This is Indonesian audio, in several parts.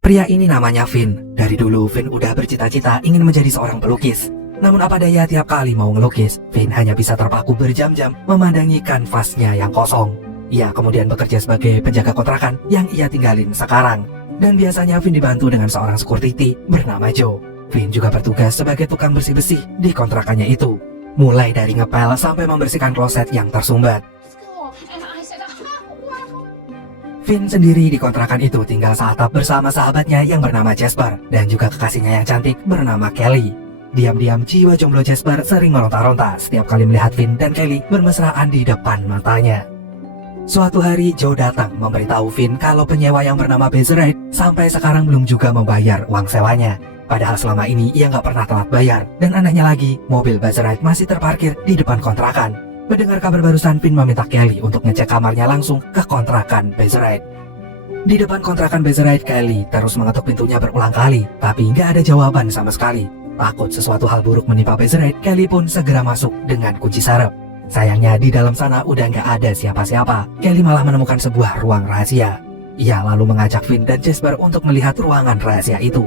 Pria ini namanya Vin. Dari dulu Vin udah bercita-cita ingin menjadi seorang pelukis. Namun apa daya tiap kali mau ngelukis, Vin hanya bisa terpaku berjam-jam memandangi kanvasnya yang kosong. Ia kemudian bekerja sebagai penjaga kontrakan yang ia tinggalin sekarang. Dan biasanya Vin dibantu dengan seorang security bernama Joe. Vin juga bertugas sebagai tukang bersih-bersih di kontrakannya itu. Mulai dari ngepel sampai membersihkan kloset yang tersumbat. Vin sendiri di kontrakan itu tinggal seatap bersama sahabatnya yang bernama Jasper dan juga kekasihnya yang cantik bernama Kelly. Diam-diam jiwa jomblo Jasper sering meronta-ronta setiap kali melihat Vin dan Kelly bermesraan di depan matanya. Suatu hari Joe datang memberitahu Vin kalau penyewa yang bernama Bezerite sampai sekarang belum juga membayar uang sewanya. Padahal selama ini ia nggak pernah telat bayar, dan anehnya lagi mobil Bezerite masih terparkir di depan kontrakan. Mendengar kabar barusan, Vin meminta Kelly untuk ngecek kamarnya langsung ke kontrakan Bezerite. Di depan kontrakan Bezerite, Kelly terus mengetuk pintunya berulang kali, tapi nggak ada jawaban sama sekali. Takut sesuatu hal buruk menimpa Bezerite, Kelly pun segera masuk dengan kunci sarep. Sayangnya di dalam sana udah nggak ada siapa-siapa. Kelly malah menemukan sebuah ruang rahasia. Ia lalu mengajak Vin dan Jasper untuk melihat ruangan rahasia itu.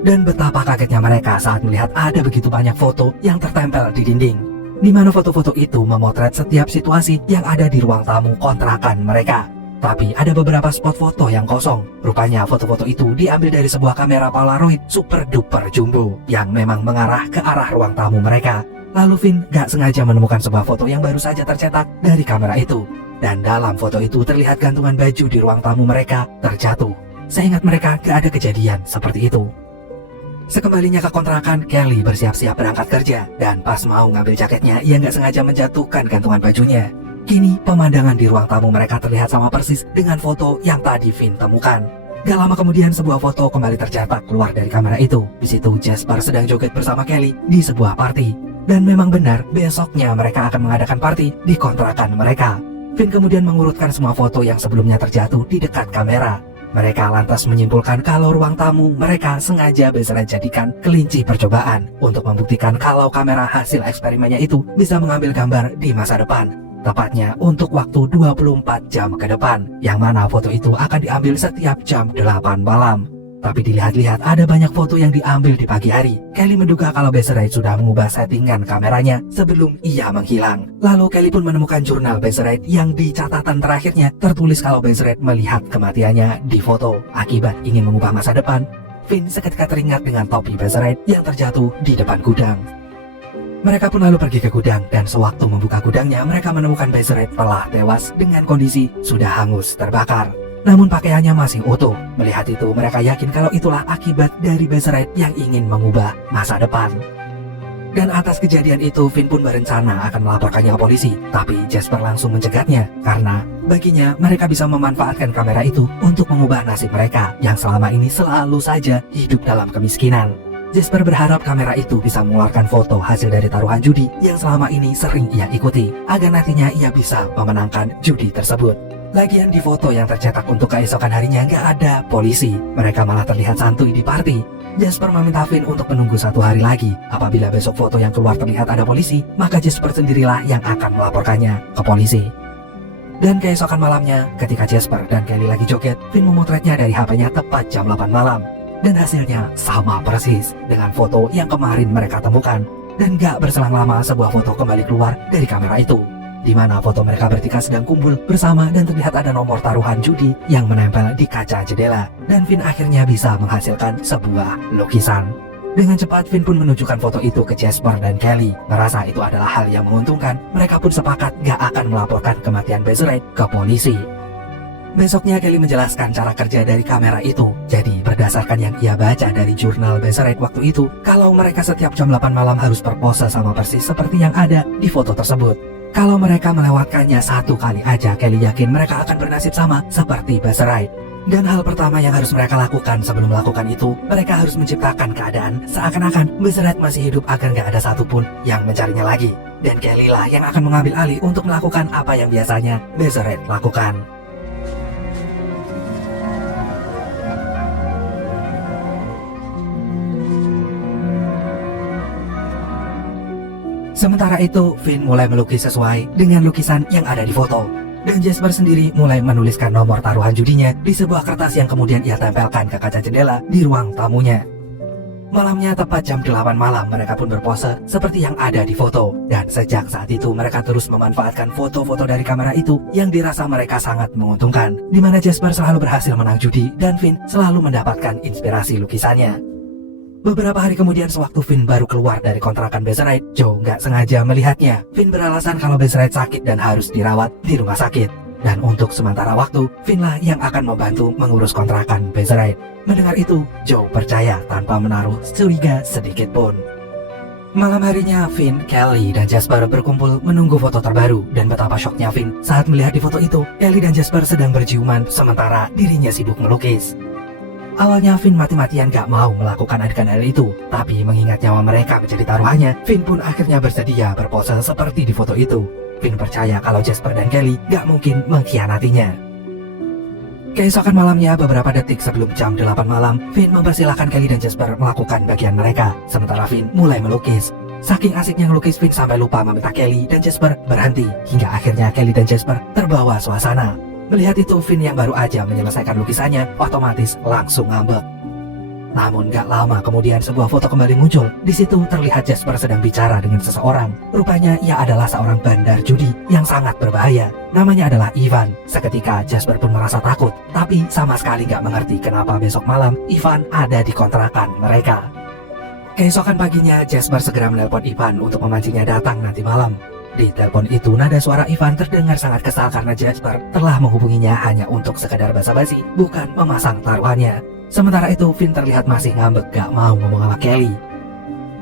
Dan betapa kagetnya mereka saat melihat ada begitu banyak foto yang tertempel di dinding, di mana foto-foto itu memotret setiap situasi yang ada di ruang tamu kontrakan mereka. Tapi ada beberapa spot foto yang kosong. Rupanya foto-foto itu diambil dari sebuah kamera Polaroid super duper jumbo yang memang mengarah ke arah ruang tamu mereka. Lalu Vin gak sengaja menemukan sebuah foto yang baru saja tercetak dari kamera itu. Dan dalam foto itu terlihat gantungan baju di ruang tamu mereka terjatuh. Seingat mereka gak ada kejadian seperti itu. Sekembalinya ke kontrakan, Kelly bersiap-siap berangkat kerja, dan pas mau ngambil jaketnya, ia nggak sengaja menjatuhkan gantungan bajunya. Kini pemandangan di ruang tamu mereka terlihat sama persis dengan foto yang tadi Vin temukan. Gak lama kemudian sebuah foto kembali tercetak keluar dari kamera itu. Di situ Jasper sedang joget bersama Kelly di sebuah party. Dan memang benar, besoknya mereka akan mengadakan party di kontrakan mereka. Vin kemudian mengurutkan semua foto yang sebelumnya terjatuh di dekat kamera. Mereka lantas menyimpulkan kalau ruang tamu mereka sengaja Bezerite jadikan kelinci percobaan untuk membuktikan kalau kamera hasil eksperimennya itu bisa mengambil gambar di masa depan. Tepatnya untuk waktu 24 jam ke depan, yang mana foto itu akan diambil setiap jam 8 malam. Tapi dilihat-lihat ada banyak foto yang diambil di pagi hari. Kelly menduga kalau Bezerite sudah mengubah settingan kameranya sebelum ia menghilang. Lalu Kelly pun menemukan jurnal Bezerite yang di catatan terakhirnya tertulis kalau Bezerite melihat kematiannya di foto akibat ingin mengubah masa depan. Vin seketika teringat dengan topi Bezerite yang terjatuh di depan gudang. Mereka pun lalu pergi ke gudang, dan sewaktu membuka gudangnya mereka menemukan Bezerite telah tewas dengan kondisi sudah hangus terbakar. Namun pakaiannya masih utuh. Melihat itu mereka yakin kalau itulah akibat dari Bezerite yang ingin mengubah masa depan. Dan atas kejadian itu Vin pun berencana akan melaporkannya ke polisi. Tapi Jasper langsung mencegatnya karena baginya mereka bisa memanfaatkan kamera itu untuk mengubah nasib mereka yang selama ini selalu saja hidup dalam kemiskinan. Jasper berharap kamera itu bisa mengeluarkan foto hasil dari taruhan judi yang selama ini sering ia ikuti, agar nantinya ia bisa memenangkan judi tersebut. Lagian di foto yang tercetak untuk keesokan harinya gak ada polisi. Mereka malah terlihat santuy di party. Jasper meminta Vin untuk menunggu 1 hari lagi. Apabila besok foto yang keluar terlihat ada polisi, maka Jasper sendirilah yang akan melaporkannya ke polisi. Dan keesokan malamnya, ketika Jasper dan Kelly lagi joget, Vin memotretnya dari HP-nya tepat jam 8 malam. Dan hasilnya sama persis dengan foto yang kemarin mereka temukan. Dan gak berselang lama sebuah foto kembali keluar dari kamera itu, di mana foto mereka bertiga sedang kumpul bersama dan terlihat ada nomor taruhan judi yang menempel di kaca jendela. Dan Vin akhirnya bisa menghasilkan sebuah lukisan. Dengan cepat Vin pun menunjukkan foto itu ke Jasper dan Kelly. Merasa itu adalah hal yang menguntungkan, mereka pun sepakat gak akan melaporkan kematian Bezerite ke polisi. Besoknya Kelly menjelaskan cara kerja dari kamera itu. Jadi berdasarkan yang ia baca dari jurnal Bezerite waktu itu, kalau mereka setiap jam 8 malam harus berpose sama persis seperti yang ada di foto tersebut. Kalau mereka melewatkannya 1 kali aja, Kelly yakin mereka akan bernasib sama seperti Bezerite. Dan hal pertama yang harus mereka lakukan sebelum melakukan itu, mereka harus menciptakan keadaan seakan-akan Bezerite masih hidup agar gak ada satupun yang mencarinya lagi. Dan Kelly lah yang akan mengambil alih untuk melakukan apa yang biasanya Bezerite lakukan. Sementara itu, Vin mulai melukis sesuai dengan lukisan yang ada di foto. Dan Jasper sendiri mulai menuliskan nomor taruhan judinya di sebuah kertas yang kemudian ia tempelkan ke kaca jendela di ruang tamunya. Malamnya tepat jam 8 malam mereka pun berpose seperti yang ada di foto. Dan sejak saat itu mereka terus memanfaatkan foto-foto dari kamera itu yang dirasa mereka sangat menguntungkan, di mana Jasper selalu berhasil menang judi dan Finn selalu mendapatkan inspirasi lukisannya. Beberapa hari kemudian sewaktu Finn baru keluar dari kontrakan Bezerite, Joe nggak sengaja melihatnya. Finn beralasan kalau Bezerite sakit dan harus dirawat di rumah sakit. Dan untuk sementara waktu, Finn lah yang akan membantu mengurus kontrakan Bezerite. Mendengar itu, Joe percaya tanpa menaruh curiga sedikit pun. Malam harinya, Finn, Kelly, dan Jasper berkumpul menunggu foto terbaru. Dan betapa syoknya Finn saat melihat di foto itu, Kelly dan Jasper sedang berciuman sementara dirinya sibuk melukis. Awalnya Finn mati-matian gak mau melakukan adegan hal itu, tapi mengingat nyawa mereka menjadi taruhannya, Finn pun akhirnya bersedia berpose seperti di foto itu. Finn percaya kalau Jasper dan Kelly gak mungkin mengkhianatinya. Keesokan malamnya, beberapa detik sebelum jam 8 malam, Finn mempersilahkan Kelly dan Jasper melakukan bagian mereka, sementara Finn mulai melukis. Saking asiknya ngelukis, Finn sampai lupa meminta Kelly dan Jasper berhenti, hingga akhirnya Kelly dan Jasper terbawa suasana. Melihat itu, Finn yang baru aja menyelesaikan lukisannya otomatis langsung ngambek. Namun gak lama kemudian sebuah foto kembali muncul. Di situ terlihat Jasper sedang bicara dengan seseorang. Rupanya ia adalah seorang bandar judi yang sangat berbahaya. Namanya adalah Ivan. Seketika Jasper pun merasa takut, tapi sama sekali gak mengerti kenapa besok malam Ivan ada di kontrakan mereka. Keesokan paginya, Jasper segera menelpon Ivan untuk memancingnya datang nanti malam. Di telepon itu, nada suara Ivan terdengar sangat kesal karena Jasper telah menghubunginya hanya untuk sekedar basa-basi, bukan memasang taruhannya. Sementara itu, Finn terlihat masih ngambek gak mau ngomong sama Kelly.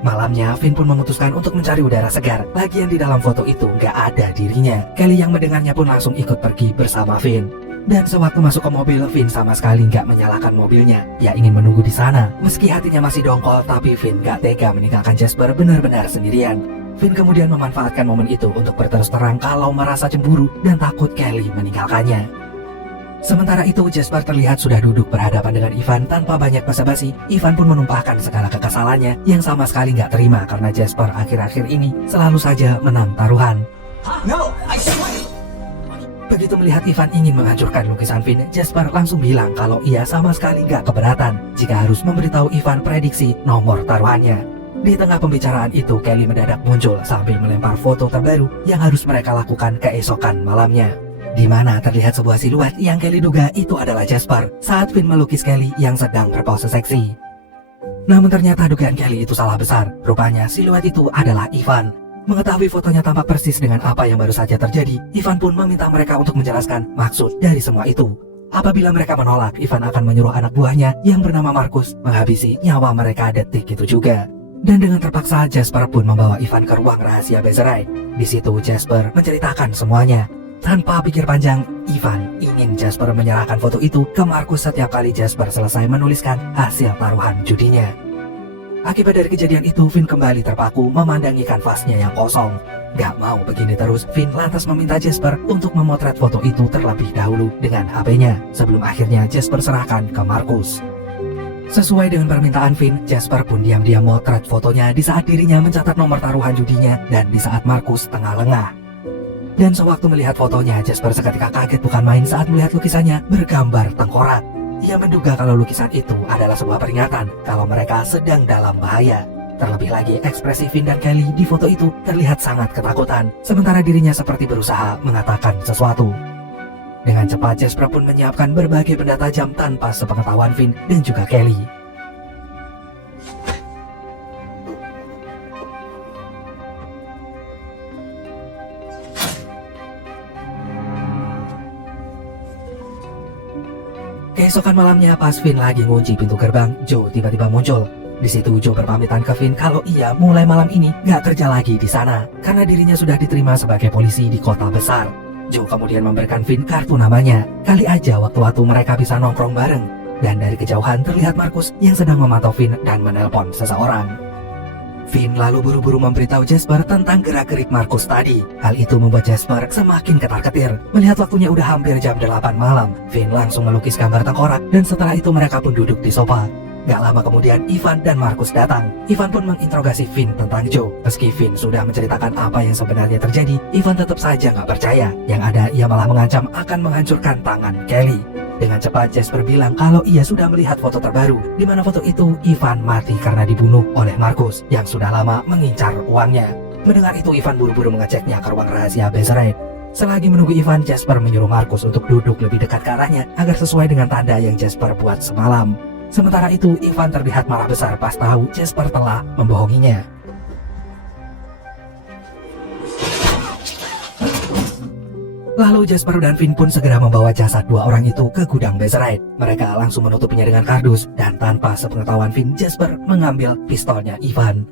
Malamnya, Finn pun memutuskan untuk mencari udara segar. Lagian di dalam foto itu gak ada dirinya. Kelly yang mendengarnya pun langsung ikut pergi bersama Finn. Dan sewaktu masuk ke mobil, Finn sama sekali gak menyalakan mobilnya. Ia ingin menunggu di sana. Meski hatinya masih dongkol, tapi Finn gak tega meninggalkan Jasper benar-benar sendirian. Finn kemudian memanfaatkan momen itu untuk berterus terang kalau merasa cemburu dan takut Kelly meninggalkannya. Sementara itu, Jasper terlihat sudah duduk berhadapan dengan Ivan tanpa banyak basa-basi. Ivan pun menumpahkan segala kekesalannya yang sama sekali nggak terima karena Jasper akhir-akhir ini selalu saja menang taruhan. No, I swear. Begitu melihat Ivan ingin menghancurkan lukisan Finn, Jasper langsung bilang kalau ia sama sekali nggak keberatan jika harus memberitahu Ivan prediksi nomor taruhannya. Di tengah pembicaraan itu, Kelly mendadak muncul sambil melempar foto terbaru yang harus mereka lakukan keesokan malamnya, di mana terlihat sebuah siluet yang Kelly duga itu adalah Jasper saat Finn melukis Kelly yang sedang berpose seksi. Namun ternyata dugaan Kelly itu salah besar. Rupanya siluet itu adalah Ivan. Mengetahui fotonya tampak persis dengan apa yang baru saja terjadi, Ivan pun meminta mereka untuk menjelaskan maksud dari semua itu. Apabila mereka menolak, Ivan akan menyuruh anak buahnya yang bernama Marcus menghabisi nyawa mereka detik itu juga. Dan dengan terpaksa, Jasper pun membawa Ivan ke ruang rahasia Bezerite. Di situ Jasper menceritakan semuanya. Tanpa pikir panjang, Ivan ingin Jasper menyerahkan foto itu ke Marcus setiap kali Jasper selesai menuliskan hasil taruhan judinya. Akibat dari kejadian itu, Finn kembali terpaku memandangi kanvasnya yang kosong. Gak mau begini terus, Finn lantas meminta Jasper untuk memotret foto itu terlebih dahulu dengan HP-nya, sebelum akhirnya Jasper serahkan ke Marcus. Sesuai dengan permintaan Finn, Jasper pun diam-diam motret fotonya di saat dirinya mencatat nomor taruhan judinya dan di saat Marcus tengah lengah. Dan sewaktu melihat fotonya, Jasper seketika kaget bukan main saat melihat lukisannya bergambar tengkorak. Ia menduga kalau lukisan itu adalah sebuah peringatan kalau mereka sedang dalam bahaya. Terlebih lagi, ekspresi Finn dan Kelly di foto itu terlihat sangat ketakutan, sementara dirinya seperti berusaha mengatakan sesuatu. Dengan cepat, Jasper pun menyiapkan berbagai benda tajam tanpa sepengetahuan Finn dan juga Kelly. Keesokan malamnya, pas Finn lagi ngunci pintu gerbang, Joe tiba-tiba muncul. Di situ Joe berpamitan ke Finn kalau ia mulai malam ini gak kerja lagi di sana karena dirinya sudah diterima sebagai polisi di kota besar. Joe kemudian memberikan Finn kartu namanya. Kali aja waktu-waktu mereka bisa nongkrong bareng. Dan dari kejauhan terlihat Marcus yang sedang memantau Finn dan menelpon seseorang. Finn lalu buru-buru memberitahu Jasper tentang gerak-gerik Marcus tadi. Hal itu membuat Jasper semakin ketar-ketir. Melihat waktunya udah hampir jam 8 malam, Finn langsung melukis gambar tengkorak dan setelah itu mereka pun duduk di sofa. Gak lama kemudian Ivan dan Markus datang. Ivan pun menginterogasi Finn tentang Joe. Meski Finn sudah menceritakan apa yang sebenarnya terjadi, Ivan tetap saja gak percaya. Yang ada ia malah mengancam akan menghancurkan tangan Kelly. Dengan cepat Jasper bilang kalau ia sudah melihat foto terbaru, di mana foto itu Ivan mati karena dibunuh oleh Markus yang sudah lama mengincar uangnya. Mendengar itu Ivan buru-buru mengeceknya ke ruang rahasia Bezerite. Selagi menunggu Ivan, Jasper menyuruh Markus untuk duduk lebih dekat ke arahnya agar sesuai dengan tanda yang Jasper buat semalam. Sementara itu Ivan terlihat marah besar pas tahu Jasper telah membohonginya. Lalu Jasper dan Finn pun segera membawa jasad dua orang itu ke gudang Bezerite. Mereka langsung menutupinya dengan kardus dan tanpa sepengetahuan Finn, Jasper mengambil pistolnya Ivan.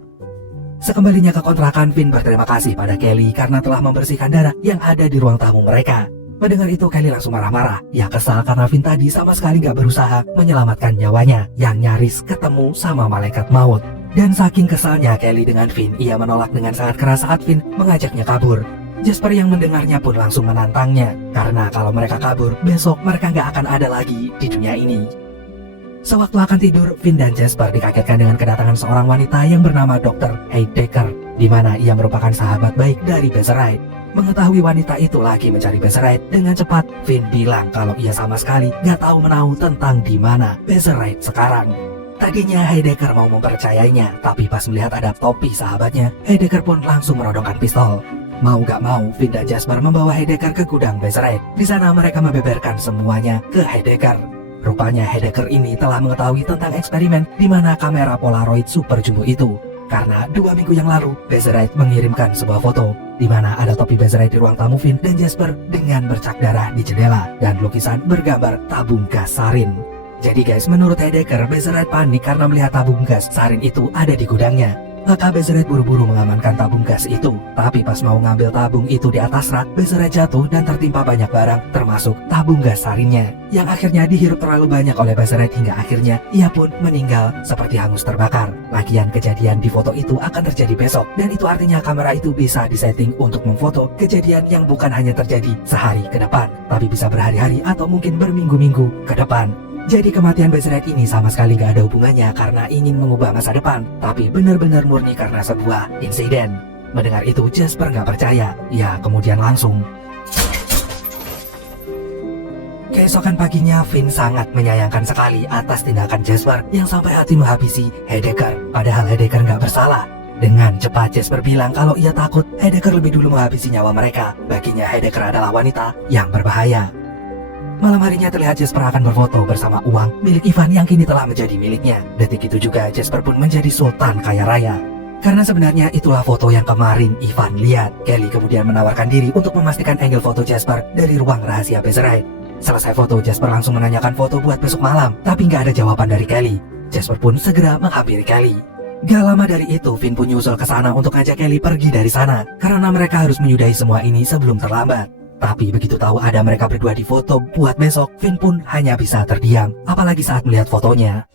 Sekembalinya ke kontrakan, Finn berterima kasih pada Kelly karena telah membersihkan darah yang ada di ruang tamu mereka. Mendengar itu Kelly langsung marah-marah. Ia kesal karena Finn tadi sama sekali gak berusaha menyelamatkan nyawanya yang nyaris ketemu sama malaikat maut. Dan saking kesalnya Kelly dengan Finn, ia menolak dengan sangat keras saat Finn mengajaknya kabur. Jasper yang mendengarnya pun langsung menantangnya, karena kalau mereka kabur, besok mereka gak akan ada lagi di dunia ini. Sewaktu akan tidur, Finn dan Jasper dikagetkan dengan kedatangan seorang wanita yang bernama Dr. Heidecker, di mana ia merupakan sahabat baik dari Bezerite. Mengetahui wanita itu lagi mencari Bezerite, dengan cepat Finn bilang kalau ia sama sekali gak tahu menahu tentang di mana Bezerite sekarang. Tadinya Heidecker mau mempercayainya, tapi pas melihat ada topi sahabatnya, Heidecker pun langsung menodongkan pistol. Mau gak mau, Finn dan Jasper membawa Heidecker ke gudang Bezerite. Di sana mereka membeberkan semuanya ke Heidecker. Rupanya Heidecker ini telah mengetahui tentang eksperimen di mana kamera Polaroid super jumbo itu. Karena 2 minggu yang lalu, Bezerite mengirimkan sebuah foto di mana ada topi Bezerite di ruang tamu Finn dan Jasper dengan bercak darah di jendela dan lukisan bergambar tabung gas sarin. Jadi guys, menurut Heidecker, Bezerite panik karena melihat tabung gas sarin itu ada di gudangnya. Maka Bezerite buru-buru mengamankan tabung gas itu. Tapi pas mau ngambil tabung itu di atas rak, Bezerite jatuh dan tertimpa banyak barang termasuk tabung gas sarinnya, yang akhirnya dihirup terlalu banyak oleh Bezerite hingga akhirnya ia pun meninggal seperti hangus terbakar. Lagian kejadian di foto itu akan terjadi besok, dan itu artinya kamera itu bisa disetting untuk memfoto kejadian yang bukan hanya terjadi sehari ke depan, tapi bisa berhari-hari atau mungkin berminggu-minggu ke depan. Jadi kematian Bezerite ini sama sekali gak ada hubungannya karena ingin mengubah masa depan, tapi benar-benar murni karena sebuah insiden. Mendengar itu Jasper gak percaya. Ia kemudian langsung. Keesokan paginya Finn sangat menyayangkan sekali atas tindakan Jasper yang sampai hati menghabisi Heidecker. Padahal Heidecker gak bersalah. Dengan cepat Jasper bilang kalau ia takut Heidecker lebih dulu menghabisi nyawa mereka. Baginya Heidecker adalah wanita yang berbahaya. Malam harinya terlihat Jasper akan berfoto bersama uang milik Ivan yang kini telah menjadi miliknya. Detik itu juga Jasper pun menjadi sultan kaya raya. Karena sebenarnya itulah foto yang kemarin Ivan lihat. Kelly kemudian menawarkan diri untuk memastikan angle foto Jasper dari ruang rahasia Bezerite. Selesai foto, Jasper langsung menanyakan foto buat besok malam, tapi nggak ada jawaban dari Kelly. Jasper pun segera menghampiri Kelly. Gak lama dari itu, Finn pun nyusul ke sana untuk ngajak Kelly pergi dari sana, karena mereka harus menyudahi semua ini sebelum terlambat. Tapi begitu tahu ada mereka berdua di foto buat besok, Finn pun hanya bisa terdiam, apalagi saat melihat fotonya.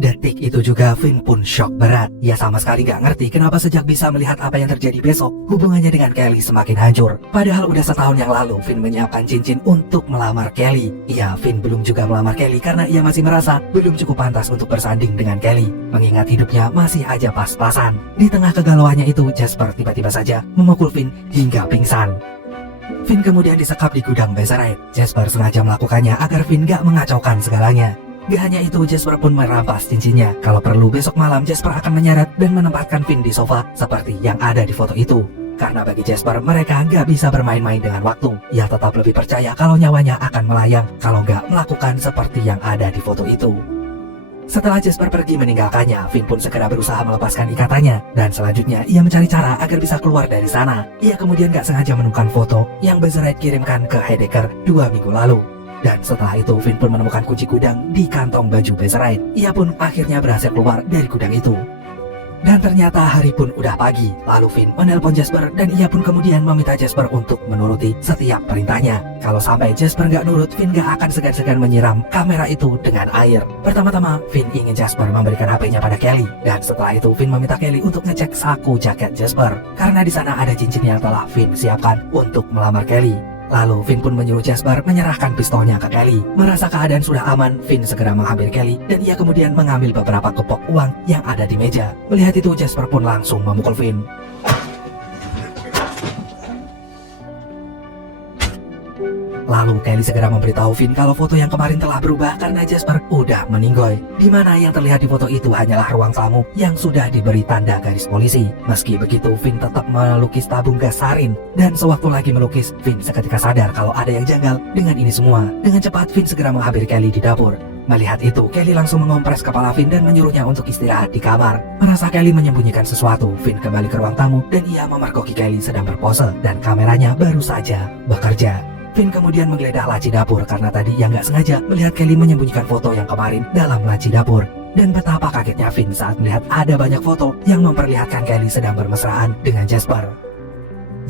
Detik itu juga Finn pun shock berat. Ia sama sekali gak ngerti kenapa sejak bisa melihat apa yang terjadi besok, hubungannya dengan Kelly semakin hancur. Padahal udah setahun yang lalu Finn menyiapkan cincin untuk melamar Kelly. Iya, Finn belum juga melamar Kelly karena ia masih merasa belum cukup pantas untuk bersanding dengan Kelly, mengingat hidupnya masih aja pas-pasan. Di tengah kegalauannya itu, Jasper tiba-tiba saja memukul Finn hingga pingsan. Finn kemudian disekap di gudang Bezerite. Jasper sengaja melakukannya agar Finn gak mengacaukan segalanya. Gak hanya itu, Jasper pun merampas cincinnya. Kalau perlu besok malam Jasper akan menyeret dan menempatkan Finn di sofa seperti yang ada di foto itu. Karena bagi Jasper mereka gak bisa bermain-main dengan waktu. Ia tetap lebih percaya kalau nyawanya akan melayang kalau gak melakukan seperti yang ada di foto itu. Setelah Jasper pergi meninggalkannya, Finn pun segera berusaha melepaskan ikatannya. Dan selanjutnya ia mencari cara agar bisa keluar dari sana. Ia kemudian gak sengaja menemukan foto yang Bezerite kirimkan ke Heidecker 2 minggu lalu. Dan setelah itu Finn pun menemukan kunci gudang di kantong baju Bezerite. Ia pun akhirnya berhasil keluar dari gudang itu. Dan ternyata hari pun udah pagi. Lalu Finn menelpon Jasper dan ia pun kemudian meminta Jasper untuk menuruti setiap perintahnya. Kalau sampai Jasper nggak nurut, Finn nggak akan segan-segan menyiram kamera itu dengan air. Pertama-tama Finn ingin Jasper memberikan HP-nya pada Kelly. Dan setelah itu Finn meminta Kelly untuk ngecek saku jaket Jasper, karena di sana ada cincin yang telah Finn siapkan untuk melamar Kelly. Lalu Finn pun menyuruh Jasper menyerahkan pistolnya ke Kelly. Merasa keadaan sudah aman, Finn segera menghampiri Kelly dan ia kemudian mengambil beberapa kepok uang yang ada di meja. Melihat itu, Jasper pun langsung memukul Finn. Lalu Kelly segera memberitahu Finn kalau foto yang kemarin telah berubah karena Jasper udah meninggoy. Di mana yang terlihat di foto itu hanyalah ruang tamu yang sudah diberi tanda garis polisi. Meski begitu, Finn tetap melukis tabung gas sarin. Dan sewaktu lagi melukis, Finn seketika sadar kalau ada yang janggal dengan ini semua. Dengan cepat, Finn segera menghampiri Kelly di dapur. Melihat itu, Kelly langsung mengompres kepala Finn dan menyuruhnya untuk istirahat di kamar. Merasa Kelly menyembunyikan sesuatu, Finn kembali ke ruang tamu dan ia memergoki Kelly sedang berpose dan kameranya baru saja bekerja. Finn kemudian menggeledah laci dapur karena tadi ia nggak sengaja melihat Kelly menyembunyikan foto yang kemarin dalam laci dapur. Dan betapa kagetnya Finn saat melihat ada banyak foto yang memperlihatkan Kelly sedang bermesraan dengan Jasper.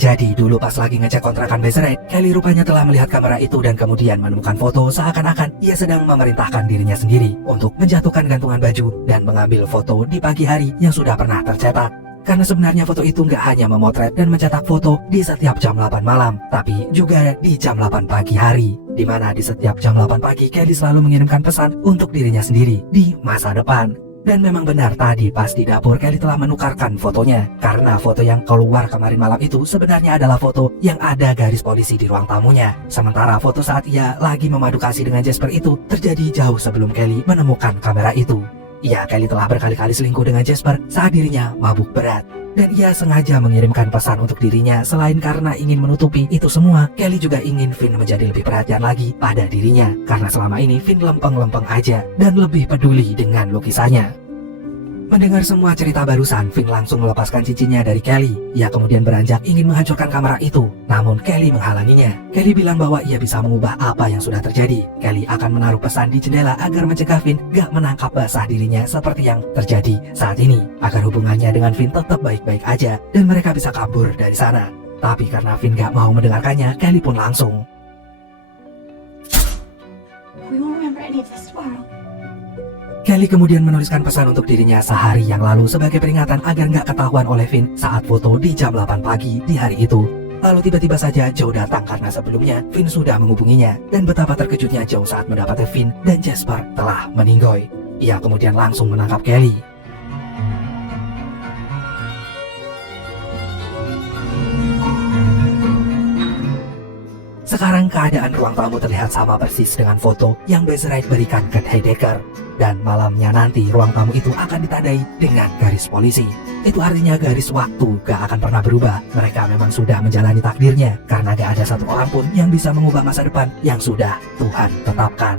Jadi dulu pas lagi ngecek kontrakan Bezerite, Kelly rupanya telah melihat kamera itu dan kemudian menemukan foto seakan-akan ia sedang memerintahkan dirinya sendiri untuk menjatuhkan gantungan baju dan mengambil foto di pagi hari yang sudah pernah tercetak. Karena sebenarnya foto itu nggak hanya memotret dan mencetak foto di setiap jam 8 malam, tapi juga di jam 8 pagi hari. Di mana di setiap jam 8 pagi Kelly selalu mengirimkan pesan untuk dirinya sendiri di masa depan. Dan memang benar tadi pas di dapur Kelly telah menukarkan fotonya. Karena foto yang keluar kemarin malam itu sebenarnya adalah foto yang ada garis polisi di ruang tamunya. Sementara foto saat ia lagi memadu kasih dengan Jasper itu terjadi jauh sebelum Kelly menemukan kamera itu. Ya, Kelly telah berkali-kali selingkuh dengan Jasper saat dirinya mabuk berat. Dan ia sengaja mengirimkan pesan untuk dirinya. Selain karena ingin menutupi itu semua, Kelly juga ingin Finn menjadi lebih perhatian lagi pada dirinya. Karena selama ini Finn lempeng-lempeng aja dan lebih peduli dengan lukisannya. Mendengar semua cerita barusan, Finn langsung melepaskan cincinnya dari Kelly. Ia kemudian beranjak ingin menghancurkan kamera itu. Namun Kelly menghalanginya. Kelly bilang bahwa ia bisa mengubah apa yang sudah terjadi. Kelly akan menaruh pesan di jendela agar mencegah Finn gak menangkap basah dirinya seperti yang terjadi saat ini. Agar hubungannya dengan Finn tetap baik-baik aja dan mereka bisa kabur dari sana. Tapi karena Finn gak mau mendengarkannya, Kelly pun langsung. We won't remember any of this tomorrow. Kelly kemudian menuliskan pesan untuk dirinya sehari yang lalu sebagai peringatan agar nggak ketahuan oleh Finn saat foto di jam 8 pagi di hari itu. Lalu tiba-tiba saja Joe datang karena sebelumnya Finn sudah menghubunginya. Dan betapa terkejutnya Joe saat mendapati Finn dan Jasper telah meninggoy. Ia kemudian langsung menangkap Kelly. Sekarang keadaan ruang tamu terlihat sama persis dengan foto yang Bezerite berikan ke Heidecker. Dan malamnya nanti ruang tamu itu akan ditandai dengan garis polisi. Itu artinya garis waktu gak akan pernah berubah. Mereka memang sudah menjalani takdirnya karena gak ada satu orang pun yang bisa mengubah masa depan yang sudah Tuhan tetapkan.